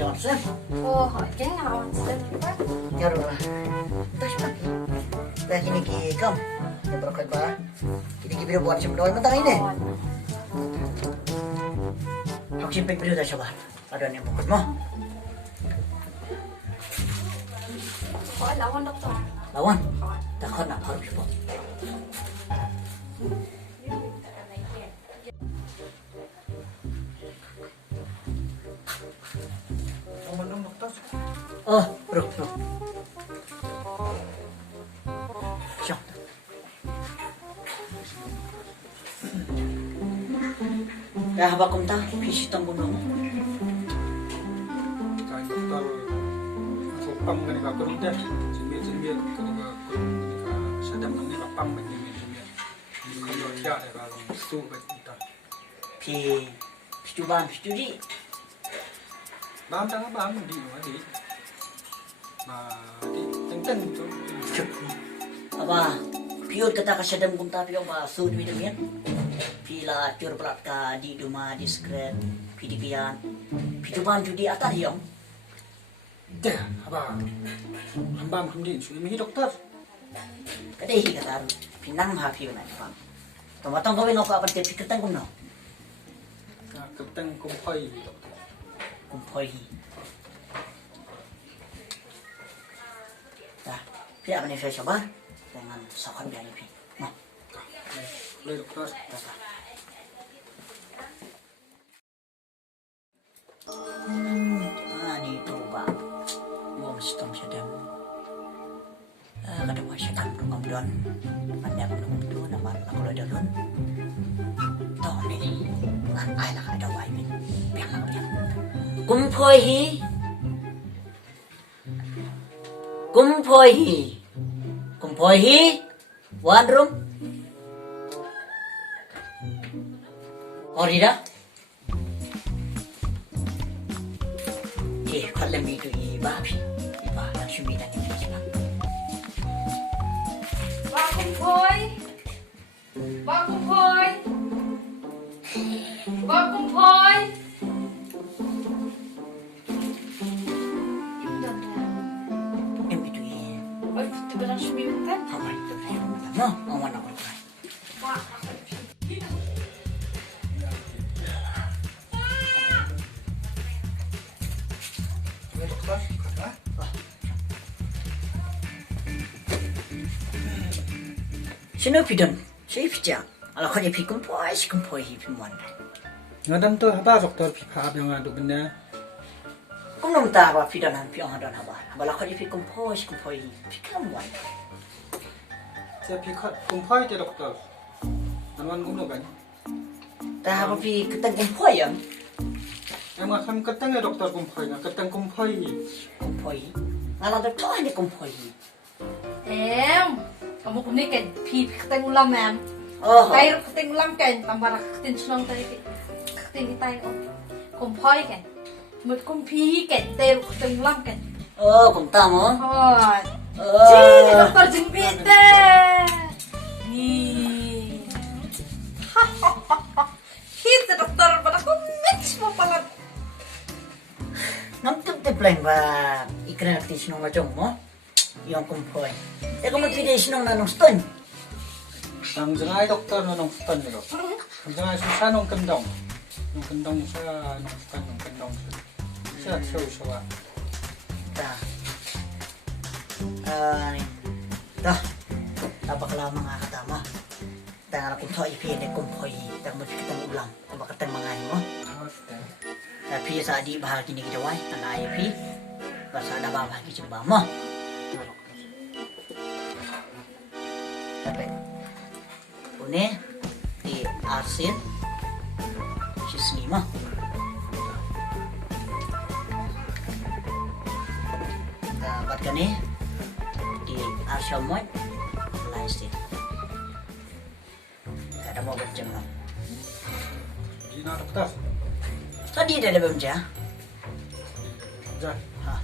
Johnson. Oh, kayaknya ngelawan Pak. Nyaru lah. Terus pak. Dah kini kam. Ya berkat ba. Kini kita buat semua mentang ini. Aku simpen video dah coba. Ada yang buat mo. Oh, lawan dokter. Lawan. Takut nak harus po. Oh, bro. Siap. Dah apa kum tahu visi tanggung dong. Kain dokter sopam kan ka kurun dah. Jemir kan ka kurun ka sadam nang ka pam kan jemir. Kalau dia ada kalau su kan kita. Pijuban pijudi. Bam tang bam di di. Ma di teng tu. Apa? Piot kata kasadam kum tahu apa sud widemian. Pila cur pelat ka di rumah diskret pidipian. Pijuban judi atas yang. Dah apa? Hambam hamdi su mi dokter. Kadai kata pinang ha pion na pam. Tomatong gawin ako apa te pikatan kum no. Keteng kumpai dokter. Kumpoy. Dah, pi apa ni saya coba dengan sokon dia ni pi. Nah, Boleh dokter. dah. Ni tu ba. Wong stom sedang. Kada wa sedang rungam don. Anda belum tu nama aku ada don. Tahu ni. Ai nak ada wa ini. Biang dia. Kumpoy. One room. Orida. Kalau itu ibabi. Iba langsung bilang ini siapa. Bakumpoy. Yang itu ini. Oh, itu langsung minta. Apa itu saya minta? No, awan aku. Wah. Boleh dokter. Sino pidon? Saya pijak. Kalau kau jadi kumpoy pimuan. Ngadam tu apa dokter pipa yang ada benda. Kau nak tahu apa pidon piang ada apa? Kalau kau jadi kumpoy pimuan. Saya pikat kumpai tu dokter. Anuan guna kan? Tahu apa keteng kumpoy yang? Yang macam keteng ya dokter kumpai, keteng kumpai. Kumpoy. Ngalah tu kau ni kumpoy. Kamu kumni kan keteng ulam em. Oh. Air keteng ulam kan tambah keteng senang tadi keteng kita yang kumpoy kan. Mut kumpi kan tayo keteng ulam kan. Oh, kumtamu. Oh. Cini dokter jempit deh. Nih. Hit dokter pada kumit semua palat. Nampak tu plan ba ikran aktif sinong macam mo. Yang kumpoy. Kamu tidak sinong nanong stone. Ang jengay dokter nung stan ni dokter. Ang jengay susah nung kendong. Nung kendong siya nung stan nung kendong siya. Siya siya. Dah. Ni. Dah. Napakala mga katama. Tanga kung toy pili kumpoy. Tanga mo kitang ulang. Tama katang mga mo. Tapi sa di bahagi ni kita wai. Ang IP. Basa ada bahagi coba mo. Tapi. Une di asin. Sisni mo. Dapat kani di asyamot plastik. Ada mau berjemur. Di na dokter. Tadi ada berjemur. Dah. Ha.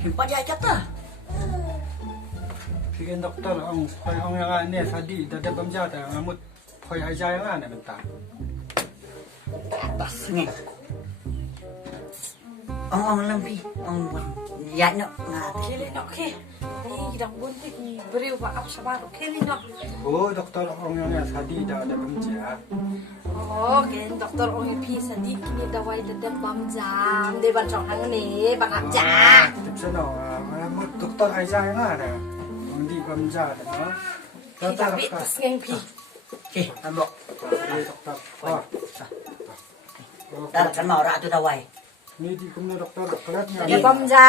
Himpa dia jatah. Pikin doktor ang yang ni tadi dah pemjat ngamut poi aja yang ana bentar. Tas ni. Ang lampi, ang ya no ngat. Kili no ke. Ni dang buntik ni beriu ba ap sabar kili no. Oh doktor ang yang tadi dah pemjat. Oh, kan doktor ong pi sadi kini dawai dedem bam jam. De ban chong hang ni bang ap ja. Tipsa no, ngamut doktor aja yang ana. Di pemjat no. Tapi tas ngeng pi. Okey, tambok. Doktor. Wah. Dah kan mau ra tu dawai. Ni di kumno doktor kelat ni. De bam ja.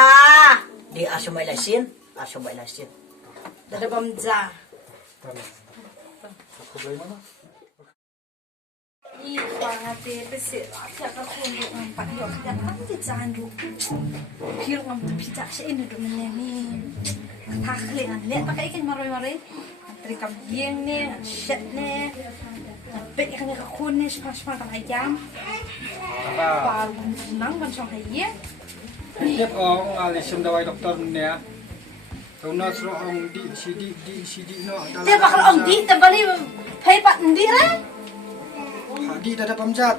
Di asumai lasin, asumai lasin. De bam ja. Aku boleh mana? Ih, pangate besi aja ka kundu empat yo kada kan di jandu. Kir ngam pita se ini do menemi. Takle an le pakai ikan maroi-maroi. Tri kam yeng ne, shet ne. Bet ikan ka kun ne spas-spas kan ayam. Apa? Baru nang ban song haye. Tiap orang alisum dawai doktor ni ya. Tuna suruh orang di sidi no. Dia bakal ong di tembali pai pat ndi re. Hadi dah ada pemjat.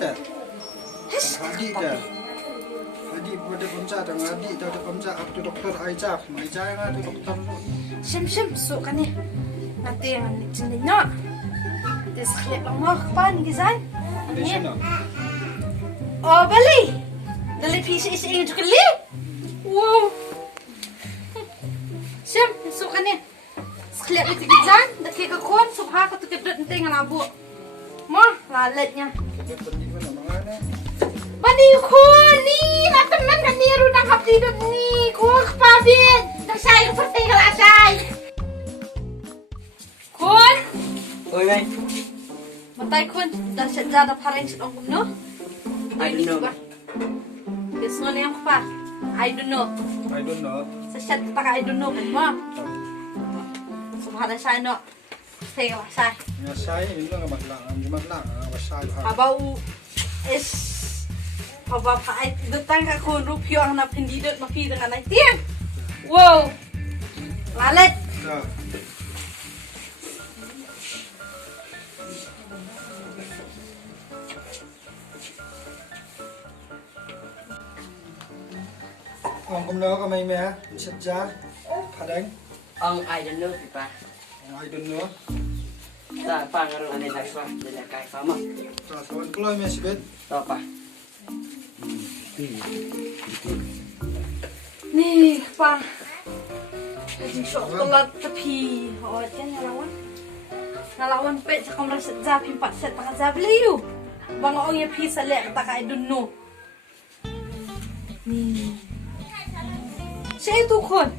Hadi dah. Hadi pada pemjat, hadi dah ada pemjat. Aku tu doktor Aijah, Aijah yang ada doktor. Sim su kan ni. Nanti yang ni jenis no. Des khlek lang mo pa ni gizan. Di sana. Oh, bali. Dali pisi isi ingin kali. Wow. Sim, su kan ni. Khlek itu gizan, dak ke kon subha ka tu ke bret nteng labu. Mo, laletnya. Kita pergi mana mana? Bani kun ni, nak teman kan ni rudang hap di dot ni. Ku pabit. Dak sai ku perti kala sai. Kun. Oi, mai. Matai kun, dah sejar dah pareng sedong no. I don't know. Besok ni yang apa? I don't know. I don't know. Sesat tak I don't know kan mo. Subhanallah saya no. Saya lah saya. Ya saya ini lah gematlang, wasai. Abau is Aba pa ay datang ka kun rupyo ang napindidot mapi dengan ay tiyan. Wow. Lalet. Ya. Ông cũng nhớ có mấy mẹ, chết giá, phá đánh, Ang I don't know pipa. ai đừng nữa, Ta pangaron ane nakwa dala kai fama. ta số anh lôi mẹ xí biết, To pa. Ni pa. Jadi sok telat tepi. Oh, kan ngelawan. Ngelawan pe sa kamera sa pimpat set pa sa beliu. Bang ong ya pi sa lek ta ka I don't know. Ni. Saya tu kon.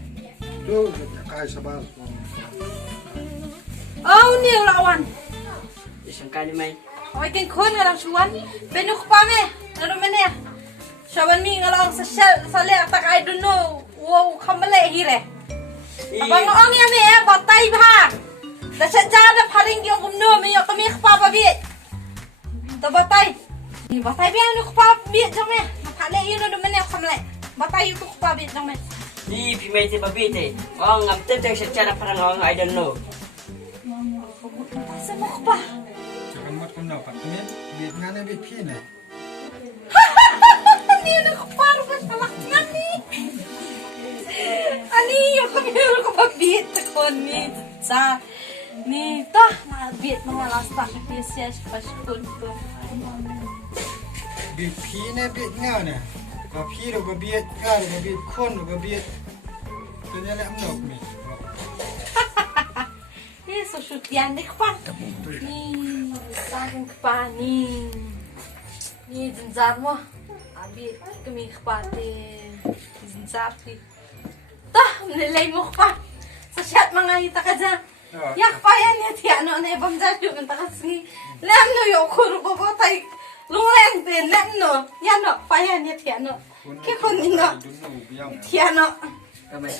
tuh kai sabar, Oh, ni lawan. Isang kali mai. Oi kan kon ngalang suan. Benuk pa me. Ano men ya? Saban mi ngalang sa lek ta ka I don't know. Wow, kamale hire. Abang ong ya me batai ba. Da sajada paling di ong no me yok mi khpa ba bi. To batai. Ni batai bi anu khpa bi jang me. Phale yu no men ya kamle. Batai yu khpa bi jang me. Di pimay ti babite. Ang ngapte tek secara parang ang I don't know. Sa mo khpa. jangan mat kum dapat ni, bit ngane bit pi ni, Ni anu khpa ba salak ngani. Ani yo kami ko ba bi kon ni. Sa ni ta na bit mga last time PCS pas kun ko. bit pi ni bit ngane, ba pi ro ba bit ngane ba bit kon ba bit, kena lek nok ni, Ni so shutian de khpa. Ni sang khpa ni. Ni zinzar mo. Abi kami khpa te zinzar ti. Tah, nilay mo khpa. Sa chat mga hita ka dyan. Yak pa yan ya ti ano na ibang dyan yung ang takas ni. Lam no yung kuro babotay. Lunglang din, lam no. Yan no, pa yan ya ti ano. Kaya ko nino. don't know biang, Ti ano. Kamay.